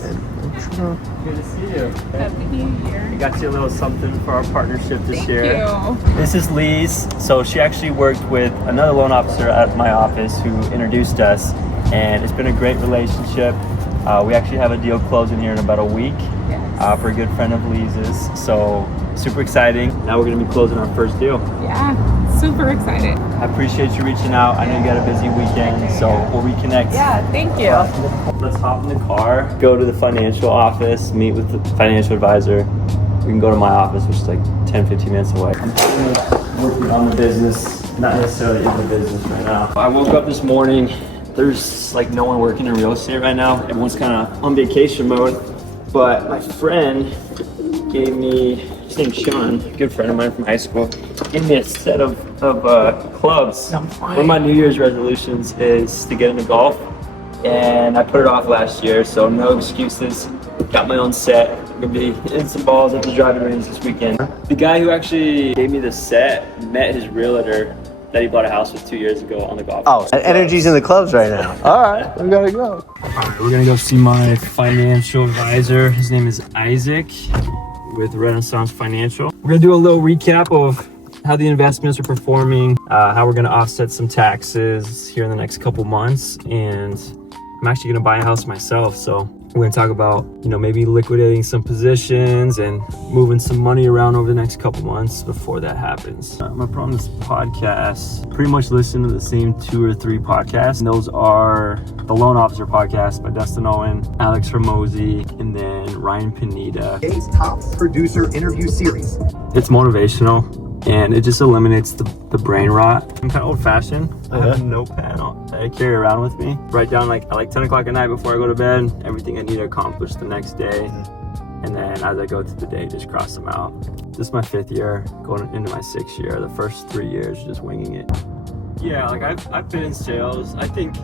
Good to see you. Happy New Year. I got you a little something for our partnership this Thank year. you. This is Lee's. So she actually worked with another loan officer at my office who introduced us, and it's been a great relationship. We actually have a deal closing here in about a week for a good friend of Lee's. So super exciting. Now we're going to be closing our first deal. Yeah, super excited. I appreciate you reaching out. I know you got a busy weekend, so we'll reconnect. Yeah, thank you. Let's hop in the car, go to the financial office, meet with the financial advisor. We can go to my office, which is like 10-15 minutes away. I'm working on the business, not necessarily in the business right now. I woke up this morning. There's like no one working in real estate right now. Everyone's kind of on vacation mode. But my friend gave me, his name's Sean, a good friend of mine from high school, gave me a set of clubs. One of my New Year's resolutions is to get into golf. And I put it off last year, so no excuses. Got my own set. I'm gonna be hitting some balls at the driving range this weekend. The guy who actually gave me the set met his realtor that he bought a house with 2 years ago on the golf course. Oh, energy's in the clubs right now. All right, we gotta go. All right, we're gonna go see my financial advisor. His name is Isaac with Renaissance Financial. We're gonna do a little recap of how the investments are performing, how we're gonna offset some taxes here in the next couple months, and I'm actually gonna buy a house myself, so we're gonna talk about, maybe liquidating some positions and moving some money around over the next couple months before that happens. I'm gonna put on this podcast, pretty much listen to the same 2 or 3 podcasts. And those are the Loan Officer podcast by Dustin Owen, Alex Hormozy, and then Ryan Pineda. Today's top producer interview series. It's motivational. And it just eliminates the brain rot. I'm kind of old-fashioned. I have a notepad that I carry around with me. Write down at 10 o'clock at night before I go to bed, everything I need to accomplish the next day. And then as I go through the day, just cross them out. This is my 5th year, going into my 6th year. The first 3 years, just winging it. Yeah, I've been in sales. I think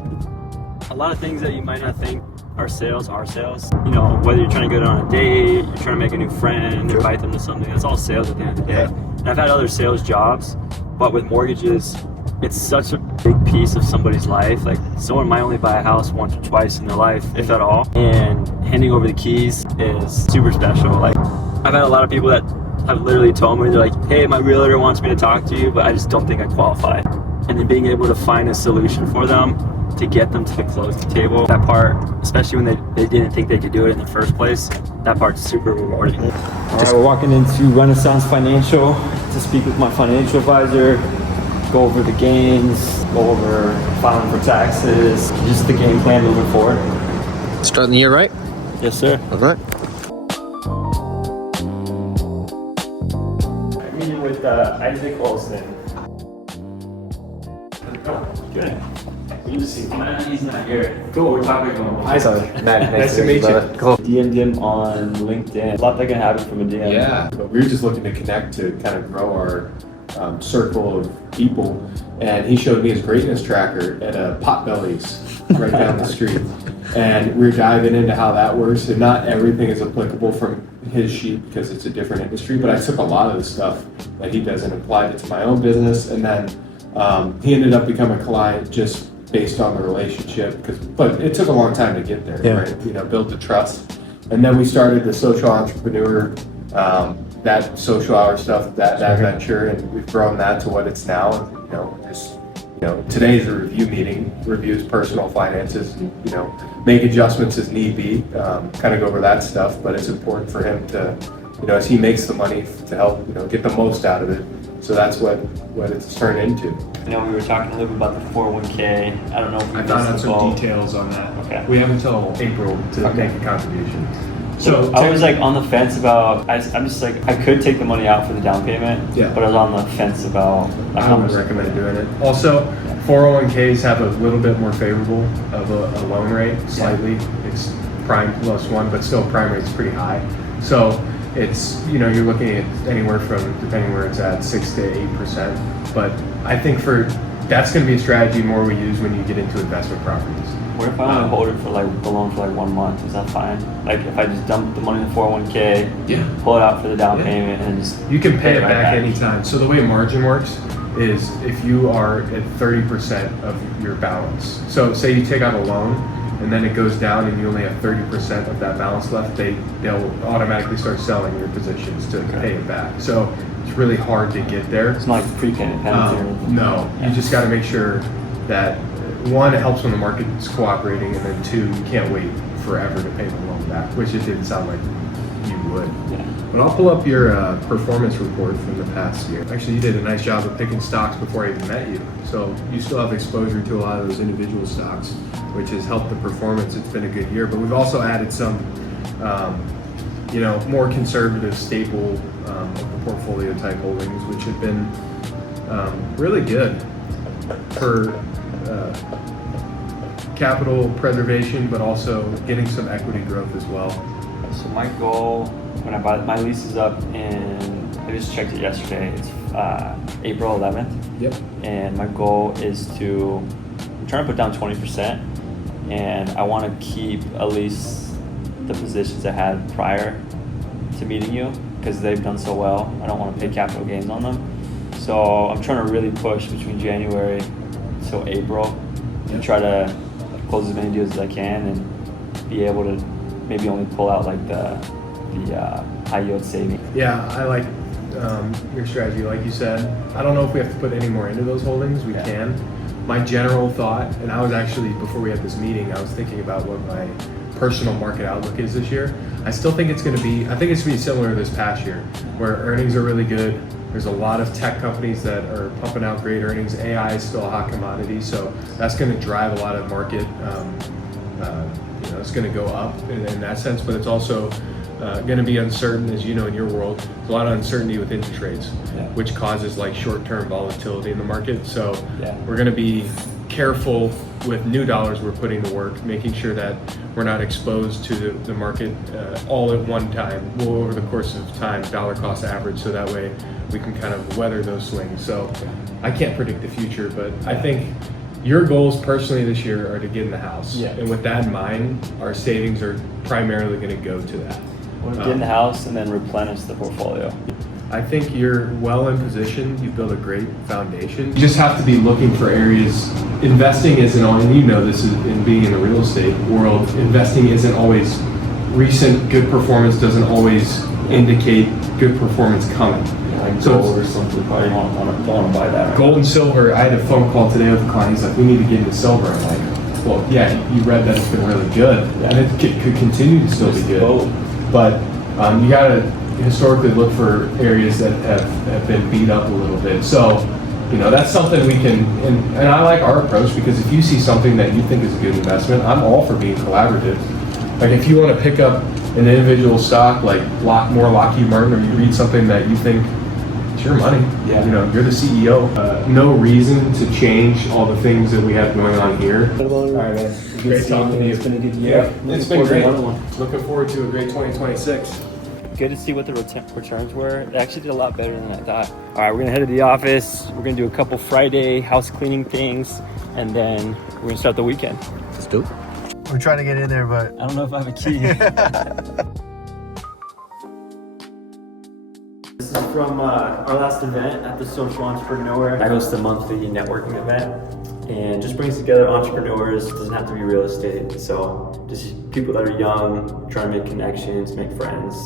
a lot of things that you might not think are sales. Whether you're trying to go on a date, you're trying to make a new friend, invite them to something, that's all sales at the end of the day. And I've had other sales jobs, but with mortgages, it's such a big piece of somebody's life. Like, someone might only buy a house once or twice in their life, if at all. And handing over the keys is super special. Like, I've had a lot of people that have literally told me, they're like, hey, my realtor wants me to talk to you, but I just don't think I qualify. And then being able to find a solution for them to get them to the closing table, that part, especially when they didn't think they could do it in the first place, that part's super rewarding. All right, we're walking into Renaissance Financial to speak with my financial advisor, go over the gains, go over filing for taxes, just the game plan moving forward. Starting the year right? Yes, sir. All right. I'm meeting with Isaac Olson. Good. Good to see you. He's not here. Cool, we're talking about. Hi, son. Matt, nice to meet you. Cool. DM'd him on LinkedIn. A lot that can happen from a DM. Yeah, but we were just looking to connect to kind of grow our circle of people, and he showed me his greatness tracker at a Potbelly's right down the street, and we were diving into how that works. And not everything is applicable from his sheet because it's a different industry, but I took a lot of the stuff that he does and applied it to my own business, and then he ended up becoming a client just based on the relationship, but it took a long time to get there, right? Build the trust. And then we started the social entrepreneur, that social hour stuff, that venture, and we've grown that to what it's now. Today's a review meeting, reviews personal finances, make adjustments as need be, kind of go over that stuff, but it's important for him to, as he makes the money, to help, get the most out of it. So that's what it's turned into. We were talking a little bit about the 401k. I don't know if we I found out some details on that. Okay. We have until April to make a contribution. So I was on the fence about, I'm just I could take the money out for the down payment, Yeah. but I was on the fence about I would recommend doing it. Also, 401ks have a little bit more favorable of a loan rate, slightly. It's prime plus 1, but still prime rate is pretty high. So it's, you're looking at anywhere from, depending where it's at, 6 to 8%. But I think that's going to be a strategy more we use when you get into investment properties. What if I want to hold it for the loan for 1 month? Is that fine? If I just dump the money in the 401k, pull it out for the down payment, and just you can pay it back anytime. So the way margin works is if you are at 30% of your balance. So say you take out a loan and then it goes down and you only have 30% of that balance left, they'll automatically start selling your positions to pay it back. So it's really hard to get there. It's not like prepayment penalty or anything. No, you just got to make sure that one, it helps when the market's cooperating, and then two, you can't wait forever to pay the loan back, which it didn't sound like you would. Yeah. But I'll pull up your performance report from the past year. Actually, you did a nice job of picking stocks before I even met you. So you still have exposure to a lot of those individual stocks, which has helped the performance. It's been a good year, but we've also added some, more conservative staple of the portfolio type holdings, which have been really good for capital preservation, but also getting some equity growth as well. So my goal when I buy my lease is up in, I just checked it yesterday, it's April 11th. Yep. And my goal is I'm trying to put down 20%, and I want to keep at least the positions I had prior to meeting you because they've done so well. I don't want to pay capital gains on them. So I'm trying to really push between January till April and try to close as many deals as I can and be able to maybe only pull out like the high yield savings. Yeah, I like your strategy. Like you said, I don't know if we have to put any more into those holdings. We can. My general thought, and I was actually, before we had this meeting, I was thinking about what my personal market outlook is this year. I still think it's going to be similar to this past year, where earnings are really good. There's a lot of tech companies that are pumping out great earnings. AI is still a hot commodity, so that's going to drive a lot of market. It's going to go up in that sense, but it's also going to be uncertain, as you know, in your world. There's a lot of uncertainty with interest rates, which causes like short-term volatility in the market. So we're going to be careful with new dollars we're putting to work, making sure that we're not exposed to the market all at one time. We'll, over the course of time, dollar cost average, so that way we can kind of weather those swings. So I can't predict the future, but I think your goals personally this year are to get in the house. Yeah. And with that in mind, our savings are primarily going to go to that. We'll get in the house and then replenish the portfolio. I think you're well in position. You've built a great foundation. You just have to be looking for areas. Investing isn't always, and you know this is in being in the real estate world, investing isn't always recent good performance doesn't always indicate good performance coming. Like gold or something, probably don't want to buy that. Gold and silver, I had a phone call today with a client. He's like, we need to get into silver. I'm like, well, yeah, you read that it's been really good. Yeah. And it could continue to still be good. Gold. But you got to historically look for areas that have been beat up a little bit. So, that's something we can, and I like our approach, because if you see something that you think is a good investment, I'm all for being collaborative. Like if you want to pick up an individual stock like more Lockheed Martin, or you read something that you think it's your money, you're the CEO. No reason to change all the things that we have going on here. All right, man. Great talking to you. It's been a good year. Yeah, it's been great. Looking forward to a great 2026. Good to see what the returns were. They actually did a lot better than I thought. All right, we're gonna head to the office. We're gonna do a couple Friday house cleaning things, and then we're gonna start the weekend. Let's do it. We're trying to get in there, but I don't know if I have a key. This is from our last event at the Social Entrepreneur. I host a monthly networking event, and just brings together entrepreneurs. It doesn't have to be real estate, so just people that are young, trying to make connections, make friends.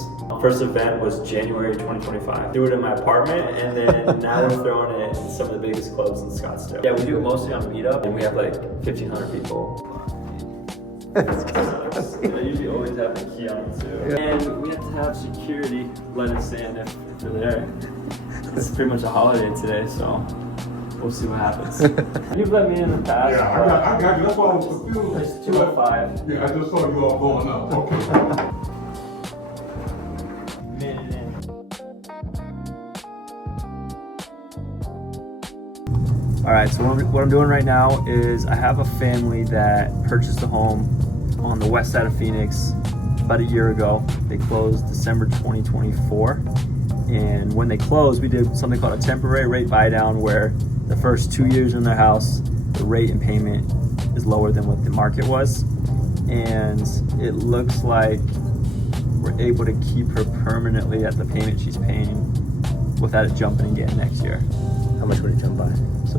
First event was January 2025. Do it in my apartment, and then now we're throwing it in some of the biggest clubs in Scottsdale. Yeah, we do it mostly on Meetup, and we have like 1,500 people. I usually always have a key on it too. Yeah. And we have to have security let us in if they're there. It's pretty much a holiday today, so we'll see what happens. You've let me in the past. Yeah, I got you. That's why I was confused. It's 205. Yeah, I just saw you all going up. Okay. Minute in. All right, so what I'm doing right now is I have a family that purchased a home on the west side of Phoenix about a year ago. They closed December 2024. And when they closed, we did something called a temporary rate buy down, where the first 2 years in their house, the rate and payment is lower than what the market was. And it looks like we're able to keep her permanently at the payment she's paying without it jumping again next year. How much would it jump by? So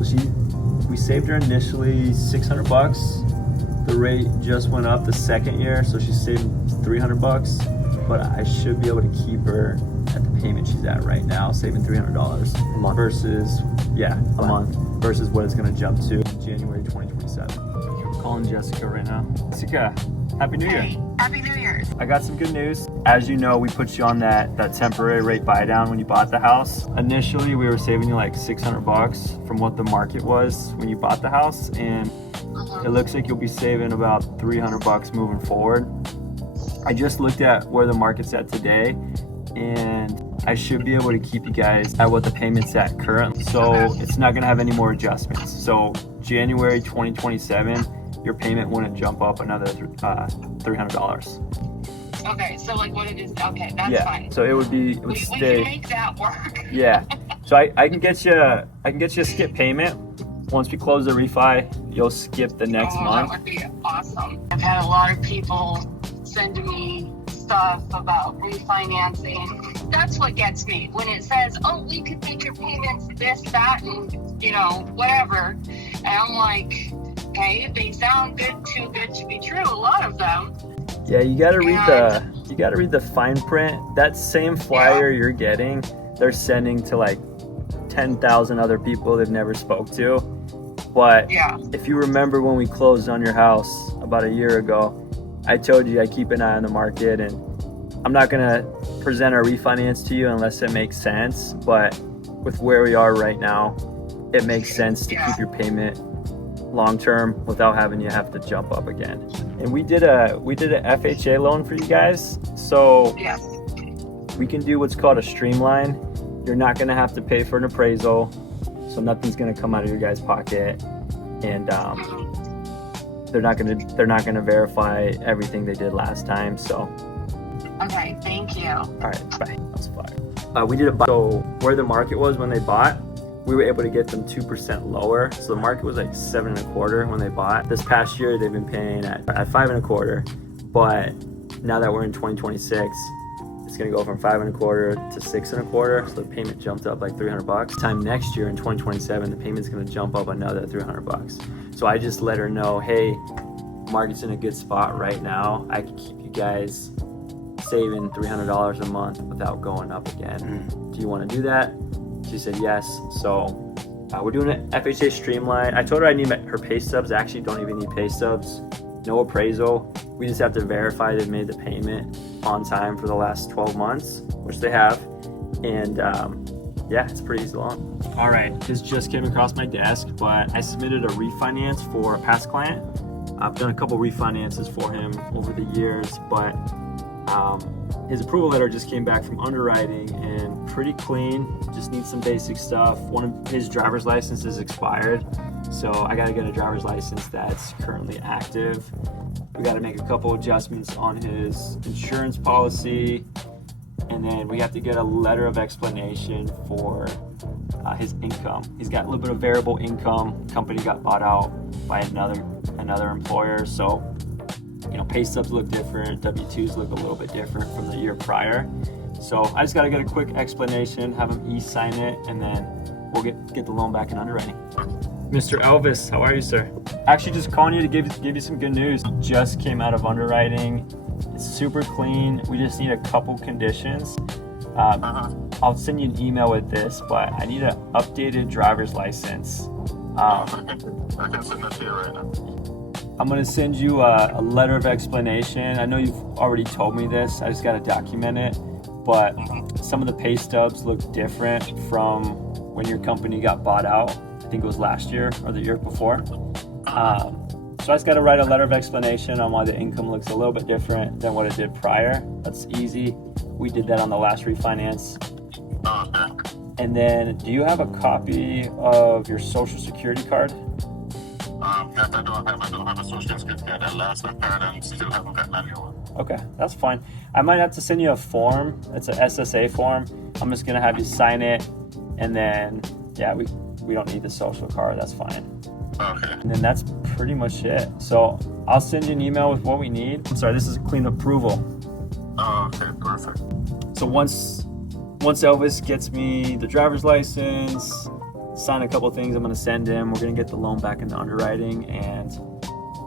we saved her initially $600, the rate just went up the second year, so she's saving $300, but I should be able to keep her at the payment she's at right now, saving $300 a month versus, a month versus what it's gonna jump to January 2027. I'm calling Jessica right now. Jessica, Happy New Year. Hey, Happy New Year. I got some good news. As you know, we put you on that temporary rate buy down when you bought the house. Initially, we were saving you like $600 from what the market was when you bought the house, and it looks like you'll be saving about $300 moving forward. I just looked at where the market's at today, and I should be able to keep you guys at what the payment's at currently. So it's not gonna have any more adjustments. So January 2027, your payment wouldn't jump up another $300. Okay, so like what it is, okay, that's fine. So it would We stay. can make that work. Yeah. So I can get you a skip payment. Once we close the refi, you'll skip the next month. That would be awesome. I've had a lot of people send me stuff about refinancing. That's what gets me when it says, "Oh, we could make your payments this, that, and whatever." And I'm like, okay, they sound too good to be true. A lot of them. Yeah, you gotta read the fine print. That same flyer you're getting, they're sending to like 10,000 other people they've never spoke to. But if you remember when we closed on your house about a year ago, I told you I keep an eye on the market, and I'm not gonna present a refinance to you unless it makes sense. But with where we are right now, it makes sense to keep your payment long term without having you have to jump up again. And we did a FHA loan for you guys, so we can do what's called a streamline. You're not gonna have to pay for an appraisal, so nothing's gonna come out of your guys' pocket, and they're not gonna verify everything they did last time. So Okay, thank you. all right, bye. That's fine. We did a buy. So where the market was when they bought, we were able to get them 2% lower. So the market was like 7.25 when they bought. This past year, they've been paying at 5.25. But now that we're in 2026, it's gonna go from 5.25 to 6.25. So the payment jumped up like $300. Time next year in 2027, the payment's gonna jump up another $300. So I just let her know, hey, market's in a good spot right now. I can keep you guys saving $300 a month without going up again. Do you want to do that? She said yes. So we're doing an FHA streamline. I told her I need her pay stubs. I actually don't even need pay stubs. No appraisal. We just have to verify they've made the payment on time for the last 12 months, which they have. And it's a pretty easy loan. All right, this just came across my desk, but I submitted a refinance for a past client. I've done a couple refinances for him over the years, but his approval letter just came back from underwriting and pretty clean. Just needs some basic stuff. One of his driver's license is expired, so I got to get a driver's license that's currently active. We got to make a couple adjustments on his insurance policy, and then we have to get a letter of explanation for his income. He's got a little bit of variable income. Company got bought out by another employer, so pay stubs look different, W-2s look a little bit different from the year prior. So I just got to get a quick explanation, have him e-sign it, and then we'll get the loan back in underwriting. Mr. Elvis, how are you, sir? Actually, just calling you to give you some good news. Just came out of underwriting. It's super clean. We just need a couple conditions. I'll send you an email with this, but I need an updated driver's license. I can send that to you right now. I'm gonna send you a letter of explanation. I know you've already told me this. I just gotta document it. But some of the pay stubs look different from when your company got bought out. I think it was last year or the year before. So I just gotta write a letter of explanation on why the income looks a little bit different than what it did prior. That's easy. We did that on the last refinance. Okay. And then, do you have a copy of your social security card? Yes, I don't have a social security card. I lost my card and still haven't gotten a new one. Okay, that's fine. I might have to send you a form. It's an SSA form. I'm just gonna have you sign it, and then we don't need the social card. That's fine. Okay. And then that's pretty much it. So I'll send you an email with what we need. I'm sorry, this is a clean approval. Okay, perfect. So once Elvis gets me the driver's license, sign a couple things I'm gonna send him, we're gonna get the loan back into underwriting, and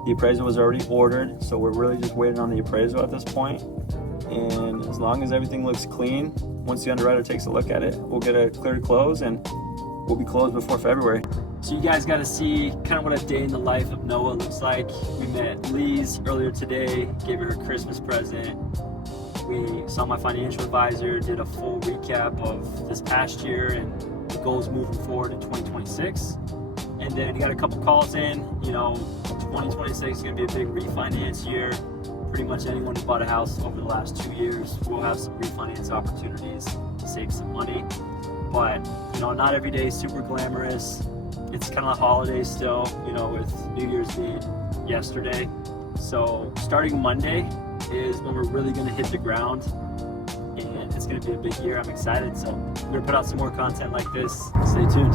The appraisal was already ordered, so we're really just waiting on the appraisal at this point. And as long as everything looks clean, once the underwriter takes a look at it, we'll get a clear to close and we'll be closed before February. So you guys got to see kind of what a day in the life of Noah looks like. We met Lise earlier today, gave her her Christmas present. We saw my financial advisor, did a full recap of this past year and the goals moving forward in 2026. And then you got a couple calls in, 2026 is going to be a big refinance year. Pretty much anyone who bought a house over the last 2 years will have some refinance opportunities to save some money. But, not every day is super glamorous. It's kind of the holidays still, with New Year's being yesterday. So starting Monday is when we're really going to hit the ground. And it's going to be a big year. I'm excited. So I'm going to put out some more content like this. Stay tuned.